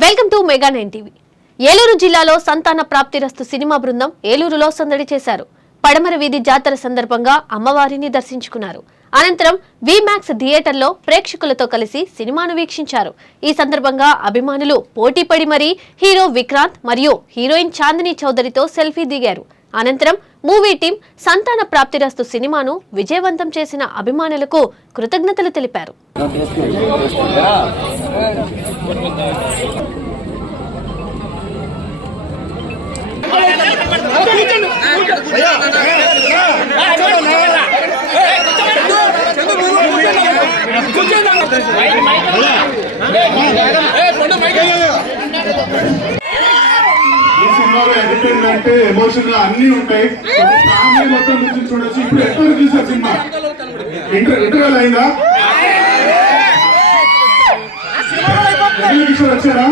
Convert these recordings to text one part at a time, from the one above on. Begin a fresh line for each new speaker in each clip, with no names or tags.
Welcome to mega nine TV. Eluru జిల్లాలో సంతాన ప్రాప్తిరస్తు cinema బృందం ఏలూరులో సందడి చేశారు. పడమర వీధి జాతర సందర్భంగా అమ్మవారిని దర్శించుకున్నారు. అనంతరం విమాక్స్ థియేటర్లో ప్రేక్షకులతో కలిసి సినిమాను వీక్షించారు. ఈ సందర్భంగా అభిమానులు పోటీపడి మరీ హీరో విక్రాంత్ మరియు హీరోయిన్ చాందిని చౌదరితో సెల్ఫీ దిగారు. అనంతరం మూవీ టీం సంతాన ప్రాప్తిరస్తు సినిమాను విజయవంతం చేసిన అభిమానులకు కృతజ్ఞతలు తెలిపారు.
ఈ సినిమాలో ఎంటర్టైన్మెంట్ ఎమోషన్ అన్ని ఉంటాయి. ఫ్యామిలీ మొత్తం నుంచి చూడొచ్చు. ఇప్పుడు ఎక్కడ చూసారు సినిమా? ఇంటర్ ఇంటర్వెల్ అయిందా? కిషోర్ వచ్చారా?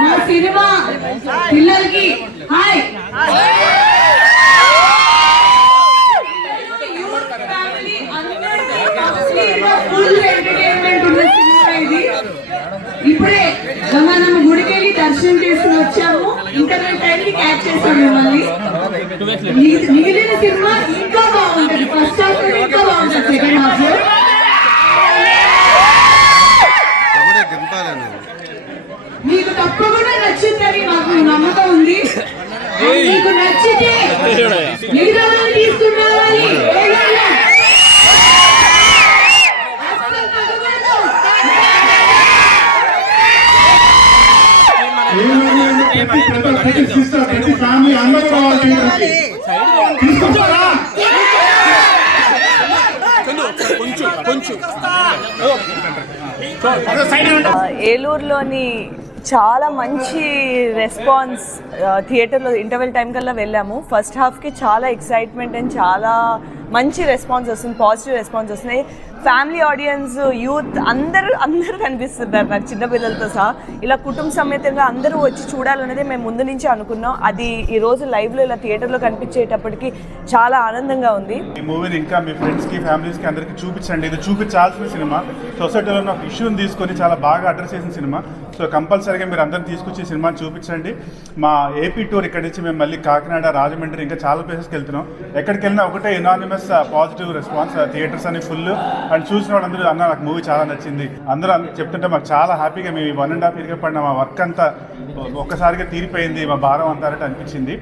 మా సినిమా పిల్లలకి హాయ్ ఇప్పుడే మనం గుడికి వెళ్ళి దర్శనం చేసుకుని వచ్చాము ఇంటర్నెట్ టైంకి క్యాచ్ చేసాం మిమ్మల్ని మిగిలిన సినిమా ఇంకా బాగుంటుంది ఫస్ట్ హాఫ్ ఇంకా బాగుంటుంది సెకండ్ హాఫ్
తమ్ముడే దింపాలను
మీకు తప్పకుండా నచ్చిందని మాకు నమ్మకం ఉంది మీకు నచ్చితే మిగతా వాళ్ళు తీసుకున్నారని ఏదైనా అస్సలు తగ్గకూడదు.
ప్రతి ప్రతి సిస్టర్ ప్రతి ఫ్యామిలీ అందరూ రావాలి
ఏలూరులోని చాలా మంచి రెస్పాన్స్ థియేటర్లో ఇంటర్వెల్ టైం కల్లా వెళ్ళాము. ఫస్ట్ హాఫ్కి చాలా ఎక్సైట్మెంట్ అండ్ చాలా మంచి రెస్పాన్స్ వస్తుంది పాజిటివ్ రెస్పాన్స్ వస్తున్నాయి ఫ్యామిలీ ఆడియన్స్ యూత్ అందరూ అందరూ కనిపిస్తున్నారు నాకు చిన్నపిల్లలతో సహా. ఇలా కుటుంబ సమేతంగా అందరూ వచ్చి చూడాలనేది మేము ముందు నుంచి అనుకున్నాం. అది ఈ రోజు లైవ్లో ఇలా థియేటర్లో కనిపించేటప్పటికి చాలా ఆనందంగా ఉంది.
ఈ మూవీని ఇంకా మీ ఫ్రెండ్స్కి ఫ్యామిలీస్కి అందరికీ చూపించండి. ఇది చూపించాల్సిన సినిమా. సొసైటీలో ఉన్న ఇష్యూని తీసుకొని చాలా బాగా అడ్రస్ చేసిన సినిమా. సో కంపల్సరీగా మీరు అందరిని తీసుకొచ్చి సినిమాని చూపించండి. మా ఏపీ టూర్ ఇక్కడి నుంచి మేము మళ్ళీ కాకినాడ రాజమండ్రి ఇంకా చాలా ప్లేసెస్కి వెళ్తున్నాం. ఎక్కడికి వెళ్ళినా ఒకటే ఎనానిమస్ పాజిటివ్ రెస్పాన్స్ థియేటర్స్ అని ఫుల్ అండ్ చూసిన వాళ్ళందరూ అన్న నాకు మూవీ చాలా నచ్చింది. అందరూ చెప్తుంటే మాకు చాలా హ్యాపీగా మేము వన్ అండ్ హాఫ్ ఇయర్గా పడిన మా వర్క్ అంతా ఒక్కసారిగా తీరిపోయింది మా భారం అంతా అనిపించింది.